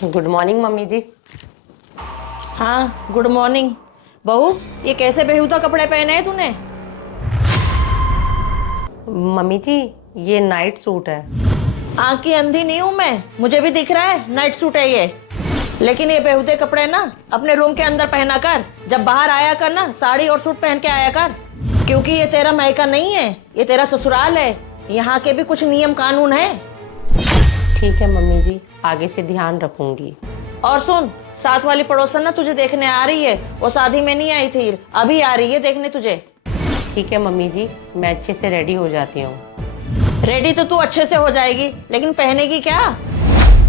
Good morning mummy जी। हाँ, good morning. बहू, ये कैसे बेहुदा कपड़े पहने हैं तूने? मम्मी जी, ये नाइट सूट है। आंख की अंधी नहीं हूं मैं, मुझे भी दिख रहा है नाइट सूट है ये। लेकिन ये बेहुदे कपड़े ना अपने रूम के अंदर पहना कर, जब बाहर आया कर ना साड़ी और सूट पहन के आया कर, क्योंकि ये तेरा मायका नहीं है, ये तेरा ससुराल है। यहाँ के भी कुछ नियम कानून है। ठीक है मम्मी जी, आगे से ध्यान रखूंगी। और सुन, साथ वाली पड़ोसन ना तुझे देखने आ रही है, वो शादी में नहीं आई थी, अभी आ रही है देखने तुझे। ठीक है मम्मी जी, मैं अच्छे से रेडी हो जाती हूँ। रेडी तो तू अच्छे से हो जाएगी, लेकिन पहनेगी क्या?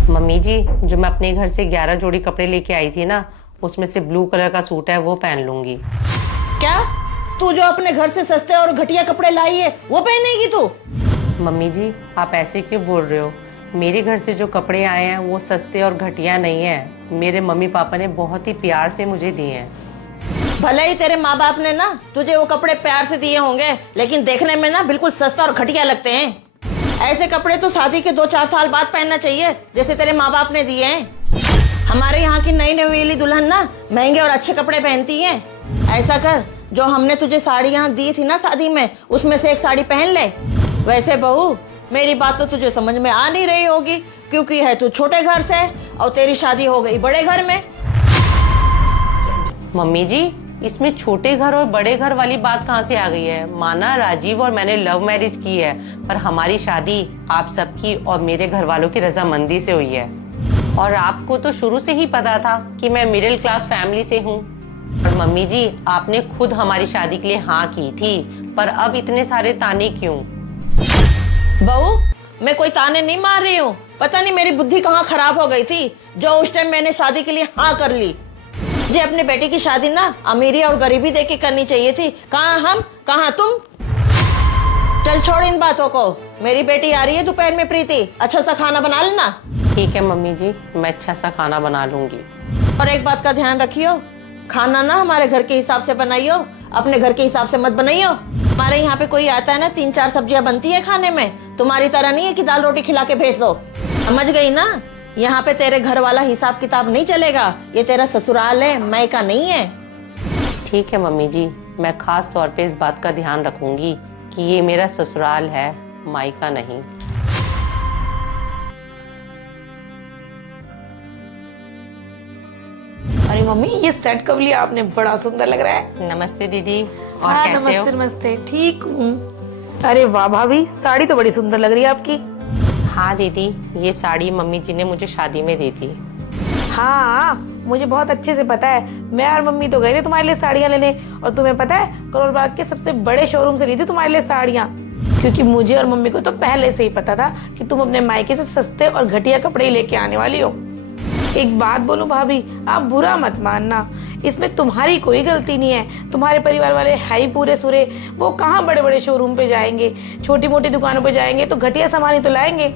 मम्मी जी, जो मैं अपने घर से 11 जोड़ी कपड़े लेके आई थी ना, उसमें से ब्लू कलर का सूट है, वो पहन लूंगी। क्या? तू जो अपने घर से सस्ते और घटिया कपड़े लाई है वो पहनेगी तू? मम्मी जी, आप ऐसे क्यों बोल रहे हो? मेरे घर से जो कपड़े आए हैं वो सस्ते और घटिया नहीं है। मेरे मम्मी पापा ने बहुत ही प्यार से मुझे दिए हैं। भले ही तेरे माँ बाप ने ना तुझे वो कपड़े प्यार से दिए होंगे, लेकिन देखने में ना बिल्कुल सस्ता और घटिया लगते हैं। ऐसे कपड़े तो शादी के 2-4 साल बाद पहनना चाहिए, जैसे तेरे माँ बाप ने दिए हैं। हमारे यहाँ की नई नवेली दुल्हन ना महंगे और अच्छे कपड़े पहनती है। ऐसा कर, जो हमने तुझे साड़ी यहाँ दी थी ना शादी में, उसमें से एक साड़ी पहन ले। वैसे बहू, मेरी बात तो तुझे समझ में आ नहीं रही होगी, क्योंकि है तू छोटे घर से और तेरी शादी हो गई बड़े घर में। मम्मी जी, इसमें छोटे घर और बड़े घर वाली बात कहाँ से आ गई है? माना राजीव और मैंने लव मैरिज की है, पर हमारी शादी आप सबकी और मेरे घर वालों की रजामंदी से हुई है। और आपको तो शुरू से ही पता था कि मैं मिडिल क्लास फैमिली से हूँ। और मम्मी जी, आपने खुद हमारी शादी के लिए हाँ की थी, पर अब इतने सारे ताने क्यों? बहू, मैं कोई ताने नहीं मार रही हूँ। पता नहीं मेरी बुद्धि कहाँ खराब हो गई थी, जो उस टाइम मैंने शादी के लिए हाँ कर ली। मुझे अपने बेटे की शादी ना अमीरी और गरीबी देख के करनी चाहिए थी। कहाँ हम, कहाँ तुम। चल छोड़ इन बातों को, मेरी बेटी आ रही है दोपहर में प्रीति, अच्छा सा खाना बना लेना। ठीक है मम्मी जी, मैं अच्छा सा खाना बना लूंगी। और एक बात का ध्यान रखियो, खाना ना हमारे घर के हिसाब से बनाइयो, अपने घर के हिसाब से मत बनाइयो। हमारे यहाँ पे कोई आता है ना 3-4 सब्जियां बनती है खाने में, तुम्हारी तरह नहीं है कि दाल रोटी खिला के भेज दो। समझ गई ना? यहाँ पे तेरे घर वाला हिसाब किताब नहीं चलेगा, ये तेरा ससुराल है, मायका नहीं है। ठीक है मम्मी जी, मैं खास तौर पे इस बात का ध्यान रखूंगी कि ये मेरा ससुराल है, मायका नहीं। अरे मम्मी, ये सेट कब लिया आपने? बड़ा सुंदर लग रहा है। नमस्ते दीदी, और हाँ, कैसे हो? नमस्ते नमस्ते, ठीक हूँ। अरे वाह भाभी, साड़ी तो बड़ी सुंदर लग रही है आपकी। हाँ दीदी, ये साड़ी मम्मी जी ने मुझे शादी में दी थी। हाँ, मुझे बहुत अच्छे से पता है। मैं और मम्मी तो गए थे तुम्हारे लिए साड़ियाँ लेने, और तुम्हें पता है करोल बाग के सबसे बड़े शोरूम से ली थी तुम्हारे लिए साड़ियाँ, क्योंकि मुझे और मम्मी को तो पहले से ही पता था कि तुम अपने मायके से सस्ते और घटिया कपड़े लेके आने वाली हो। एक बात बोलूं भाभी, आप बुरा मत मानना, इसमें तुम्हारी कोई गलती नहीं है। तुम्हारे परिवार वाले है ही पूरे सुरे, वो कहाँ बड़े बड़े शोरूम पे जाएंगे, छोटी मोटी दुकानों पे जाएंगे तो घटिया सामान ही तो लाएंगे।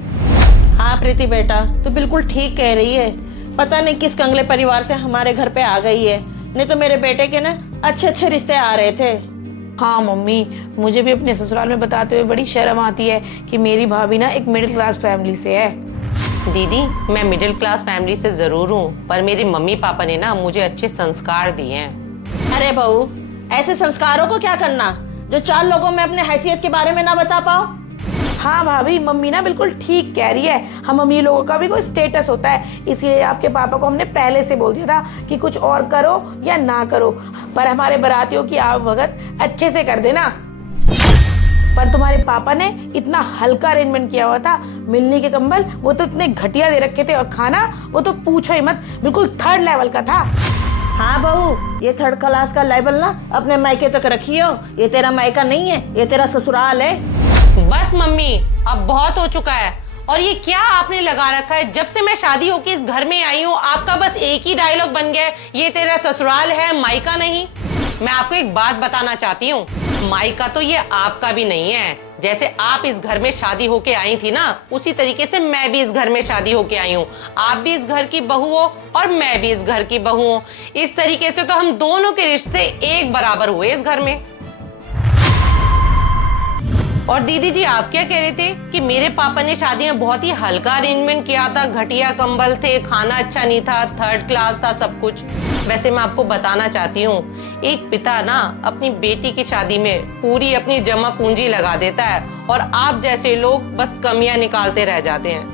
हाँ प्रीति बेटा, तू बिल्कुल ठीक कह रही है। पता नहीं किस कंगले परिवार से हमारे घर पे आ गई है, नहीं तो मेरे बेटे के ना अच्छे अच्छे रिश्ते आ रहे थे। हाँ मम्मी, मुझे भी अपने ससुराल में बताते हुए बड़ी शर्म आती है कि मेरी भाभी ना एक मिडिल क्लास फैमिली से है। दीदी, मैं मिडिल क्लास फैमिली से जरूर हूँ, पर मेरे मम्मी पापा ने ना मुझे अच्छे संस्कार दिए हैं। अरे बहू, ऐसे संस्कारों को क्या करना जो 4 लोगों में अपने हैसियत के बारे में ना बता पाओ। हाँ भाभी, मम्मी ना बिल्कुल ठीक कह रही है। हम अमीर लोगों का भी कोई स्टेटस होता है, इसलिए आपके पापा को हमने पहले से बोल दिया था कि कुछ और करो या ना करो, पर हमारे बारातियों की आवभगत अच्छे से कर देना। पर तुम्हारे पापा ने इतना हल्का अरेंजमेंट किया हुआ था, मिलने के कंबल वो तो इतने घटिया दे रखे थे, और खाना वो तो पूछो ही मत, बिल्कुल 3rd लेवल का था। हाँ बहू, ये 3rd क्लास का लेवल ना अपने मायके तक रखियो, ये तेरा मायका नहीं है, ये तेरा ससुराल है। बस मम्मी, अब बहुत हो चुका है। और ये क्या आपने लगा रखा है? जब से मैं शादी होके इस घर में आई हूँ, आपका बस एक ही डायलॉग बन गया है, ये तेरा ससुराल है, मायका नहीं। मैं आपको एक बात बताना चाहती हूँ, मायका तो ये आपका भी नहीं है। जैसे आप इस घर में शादी होके आई थी ना, उसी तरीके से मैं भी इस घर में शादी होके आई हूँ। आप भी इस घर की बहू हो और मैं भी इस घर की बहू हूँ। इस तरीके से तो हम दोनों के रिश्ते एक बराबर हुए इस घर में। और दीदी जी आप क्या कह रहे थे कि मेरे पापा ने शादी में बहुत ही हल्का अरेंजमेंट किया था, घटिया कंबल थे, खाना अच्छा नहीं था, थर्ड क्लास था सब कुछ। वैसे मैं आपको बताना चाहती हूँ, एक पिता ना अपनी बेटी की शादी में पूरी अपनी जमा पूंजी लगा देता है और आप जैसे लोग बस कमियां निकालते रह जाते हैं।